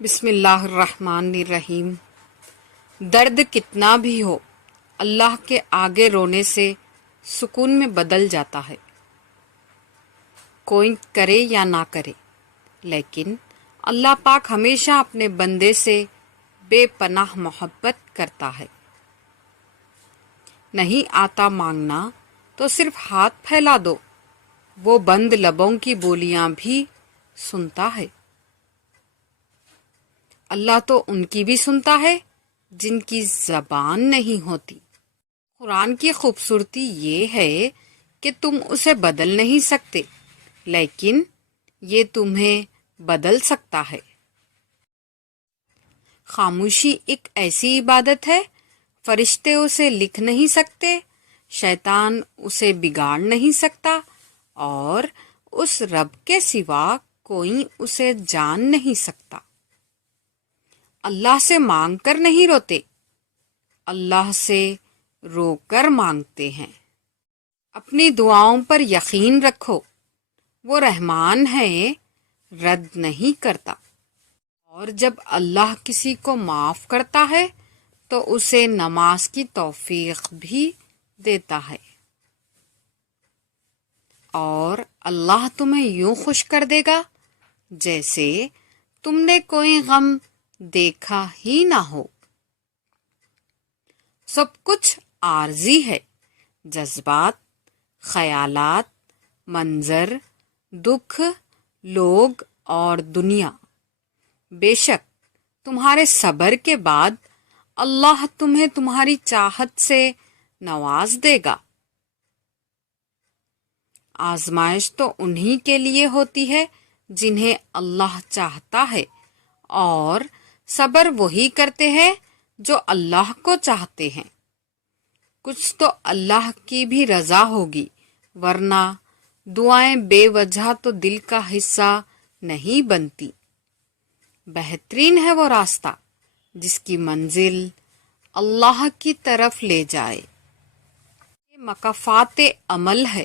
بسم اللہ الرحمن الرحیم۔ درد کتنا بھی ہو، اللہ کے آگے رونے سے سکون میں بدل جاتا ہے۔ کوئی کرے یا نہ کرے، لیکن اللہ پاک ہمیشہ اپنے بندے سے بے پناہ محبت کرتا ہے۔ نہیں آتا مانگنا تو صرف ہاتھ پھیلا دو، وہ بند لبوں کی بولیاں بھی سنتا ہے۔ اللہ تو ان کی بھی سنتا ہے جن کی زبان نہیں ہوتی۔ قرآن کی خوبصورتی یہ ہے کہ تم اسے بدل نہیں سکتے، لیکن یہ تمہیں بدل سکتا ہے۔ خاموشی ایک ایسی عبادت ہے، فرشتے اسے لکھ نہیں سکتے، شیطان اسے بگاڑ نہیں سکتا، اور اس رب کے سوا کوئی اسے جان نہیں سکتا۔ اللہ سے مانگ کر نہیں روتے، اللہ سے رو کر مانگتے ہیں۔ اپنی دعاؤں پر یقین رکھو، وہ رحمان ہے، رد نہیں کرتا، اور جب اللہ کسی کو معاف کرتا ہے تو اسے نماز کی توفیق بھی دیتا ہے، اور اللہ تمہیں یوں خوش کر دے گا جیسے تم نے کوئی غم دیکھا ہی نہ ہو۔ سب کچھ عارضی ہے، جذبات، خیالات، منظر، دکھ، لوگ اور دنیا۔ بے شک تمہارے صبر کے بعد اللہ تمہیں تمہاری چاہت سے نواز دے گا۔ آزمائش تو انہی کے لیے ہوتی ہے جنہیں اللہ چاہتا ہے، اور صبر وہی کرتے ہیں جو اللہ کو چاہتے ہیں۔ کچھ تو اللہ کی بھی رضا ہوگی، ورنہ دعائیں بے وجہ تو دل کا حصہ نہیں بنتی۔ بہترین ہے وہ راستہ جس کی منزل اللہ کی طرف لے جائے۔ یہ مکافات عمل ہے،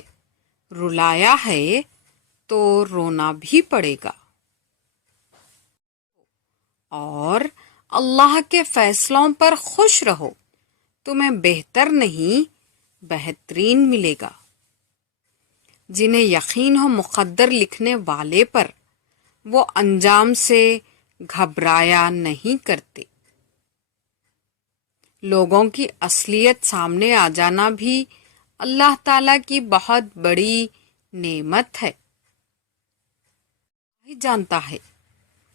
رلایا ہے تو رونا بھی پڑے گا، اور اللہ کے فیصلوں پر خوش رہو، تمہیں بہتر نہیں بہترین ملے گا۔ جنہیں یقین ہو مقدر لکھنے والے پر، وہ انجام سے گھبرایا نہیں کرتے۔ لوگوں کی اصلیت سامنے آ جانا بھی اللہ تعالی کی بہت بڑی نعمت ہے۔ وہی جانتا ہے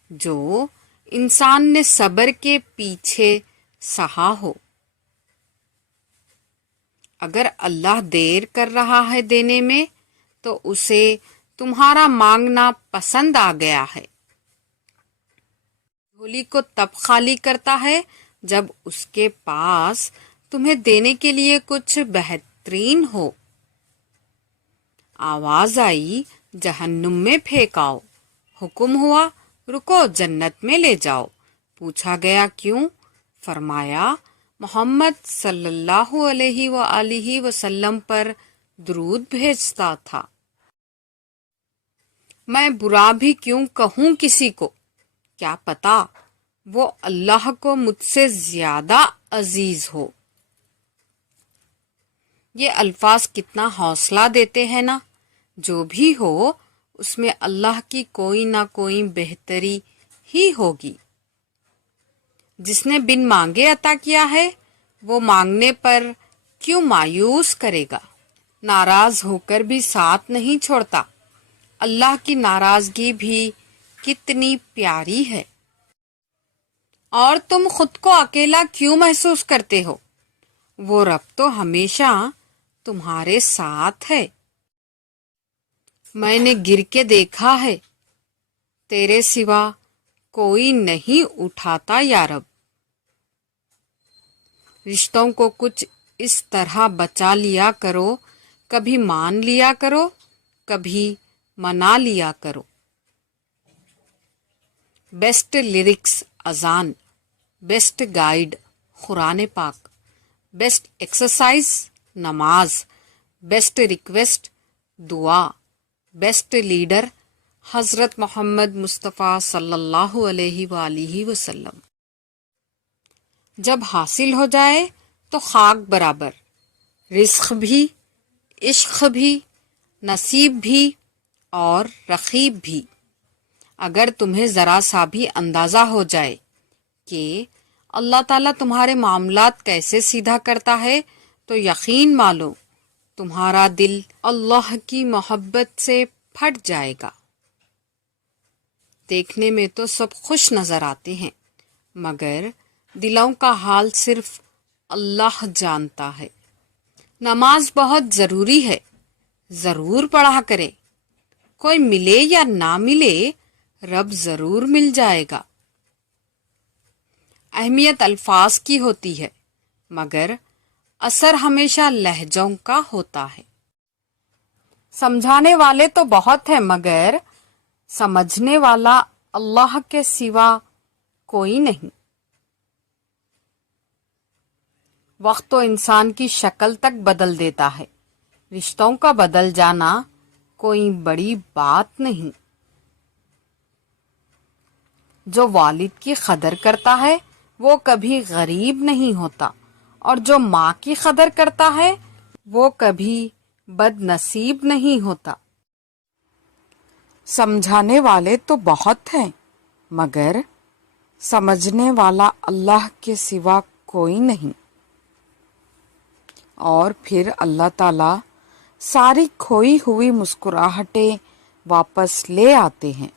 جو انسان نے صبر کے پیچھے سہا ہو۔ اگر اللہ دیر کر رہا ہے دینے میں تو اسے تمہارا مانگنا پسند آ گیا ہے۔ جھولی کو تب خالی کرتا ہے جب اس کے پاس تمہیں دینے کے لیے کچھ بہترین ہو۔ آواز آئی جہنم میں پھینکاؤ، حکم ہوا رکو جنت میں لے جاؤ۔ پوچھا گیا کیوں؟ فرمایا محمد صلی اللہ علیہ وآلہ وسلم پر درود بھیجتا تھا۔ میں برا بھی کیوں کہوں کسی کو، کیا پتا وہ اللہ کو مجھ سے زیادہ عزیز ہو۔ یہ الفاظ کتنا حوصلہ دیتے ہیں نا۔ جو بھی ہو اس میں اللہ کی کوئی نہ کوئی بہتری ہی ہوگی۔ جس نے بن مانگے عطا کیا ہے، وہ مانگنے پر کیوں مایوس کرے گا۔ ناراض ہو کر بھی ساتھ نہیں چھوڑتا۔ اللہ کی ناراضگی بھی کتنی پیاری ہے۔ اور تم خود کو اکیلا کیوں محسوس کرتے ہو؟ وہ رب تو ہمیشہ تمہارے ساتھ ہے۔ میں نے گر کے دیکھا ہے، تیرے سوا کوئی نہیں اٹھاتا یا رب۔ رشتوں کو کچھ اس طرح بچا لیا کرو، کبھی مان لیا کرو، کبھی منا لیا کرو۔ بیسٹ لیرکس اذان، بیسٹ گائیڈ قرآن پاک، بیسٹ ایکسرسائز نماز، بیسٹ ریکویسٹ دعا، بیسٹ لیڈر حضرت محمد مصطفیٰ صلی اللہ علیہ وآلہ وسلم۔ جب حاصل ہو جائے تو خاک برابر، رزق بھی، عشق بھی، نصیب بھی اور رقیب بھی۔ اگر تمہیں ذرا سا بھی اندازہ ہو جائے کہ اللہ تعالیٰ تمہارے معاملات کیسے سیدھا کرتا ہے تو یقین مانو تمہارا دل اللہ کی محبت سے پھٹ جائے گا۔ دیکھنے میں تو سب خوش نظر آتے ہیں، مگر دلوں کا حال صرف اللہ جانتا ہے۔ نماز بہت ضروری ہے، ضرور پڑھا کرے، کوئی ملے یا نہ ملے رب ضرور مل جائے گا۔ اہمیت الفاظ کی ہوتی ہے، مگر اثر ہمیشہ لہجوں کا ہوتا ہے۔ سمجھانے والے تو بہت ہیں، مگر سمجھنے والا اللہ کے سوا کوئی نہیں۔ وقت تو انسان کی شکل تک بدل دیتا ہے، رشتوں کا بدل جانا کوئی بڑی بات نہیں۔ جو والد کی قدر کرتا ہے وہ کبھی غریب نہیں ہوتا، اور جو ماں کی قدر کرتا ہے وہ کبھی بد نصیب نہیں ہوتا۔ سمجھانے والے تو بہت ہیں، مگر سمجھنے والا اللہ کے سوا کوئی نہیں۔ اور پھر اللہ تعالیٰ ساری کھوئی ہوئی مسکراہٹیں واپس لے آتے ہیں۔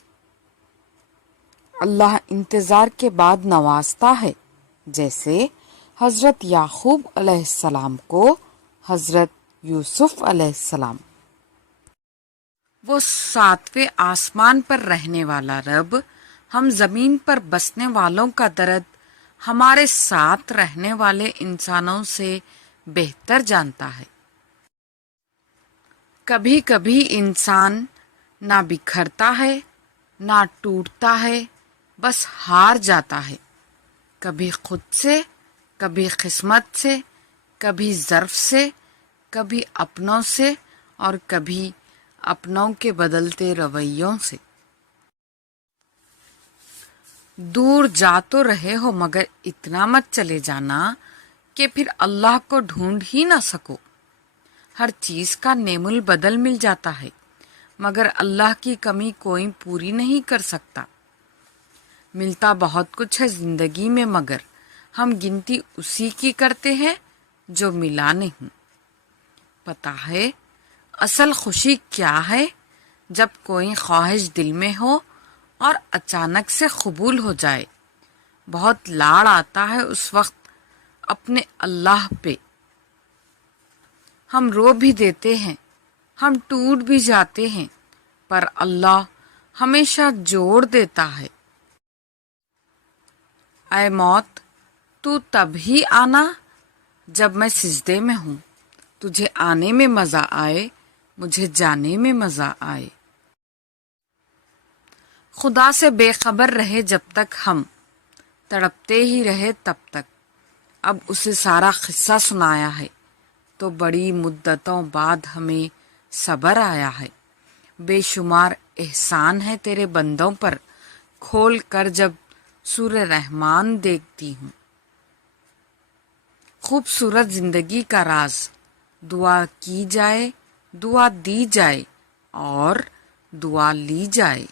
اللہ انتظار کے بعد نوازتا ہے، جیسے حضرت یعقوب علیہ السلام کو حضرت یوسف علیہ السلام۔ وہ ساتویں آسمان پر رہنے والا رب ہم زمین پر بسنے والوں کا درد ہمارے ساتھ رہنے والے انسانوں سے بہتر جانتا ہے۔ کبھی کبھی انسان نہ بکھرتا ہے نہ ٹوٹتا ہے، بس ہار جاتا ہے، کبھی خود سے، کبھی قسمت سے، کبھی ظرف سے، کبھی اپنوں سے اور کبھی اپنوں کے بدلتے رویوں سے۔ دور جا تو رہے ہو، مگر اتنا مت چلے جانا کہ پھر اللہ کو ڈھونڈ ہی نہ سکو۔ ہر چیز کا نعم البدل مل جاتا ہے، مگر اللہ کی کمی کوئی پوری نہیں کر سکتا۔ ملتا بہت کچھ ہے زندگی میں، مگر ہم گنتی اسی کی کرتے ہیں جو ملا نہیں۔ پتہ ہے اصل خوشی کیا ہے؟ جب کوئی خواہش دل میں ہو اور اچانک سے قبول ہو جائے۔ بہت لاڑ آتا ہے اس وقت اپنے اللہ پہ۔ ہم رو بھی دیتے ہیں، ہم ٹوٹ بھی جاتے ہیں، پر اللہ ہمیشہ جوڑ دیتا ہے۔ اے موت، تو تب ہی آنا جب میں سجدے میں ہوں، تجھے آنے میں مزہ آئے، مجھے جانے میں مزہ آئے۔ خدا سے بے خبر رہے جب تک ہم، تڑپتے ہی رہے تب تک۔ اب اسے سارا قصہ سنایا ہے تو بڑی مدتوں بعد ہمیں صبر آیا ہے۔ بے شمار احسان ہے تیرے بندوں پر، کھول کر جب سورہ رحمان دیکھتی ہوں۔ خوبصورت زندگی کا راز، دعا کی جائے، دعا دی جائے اور دعا لی جائے۔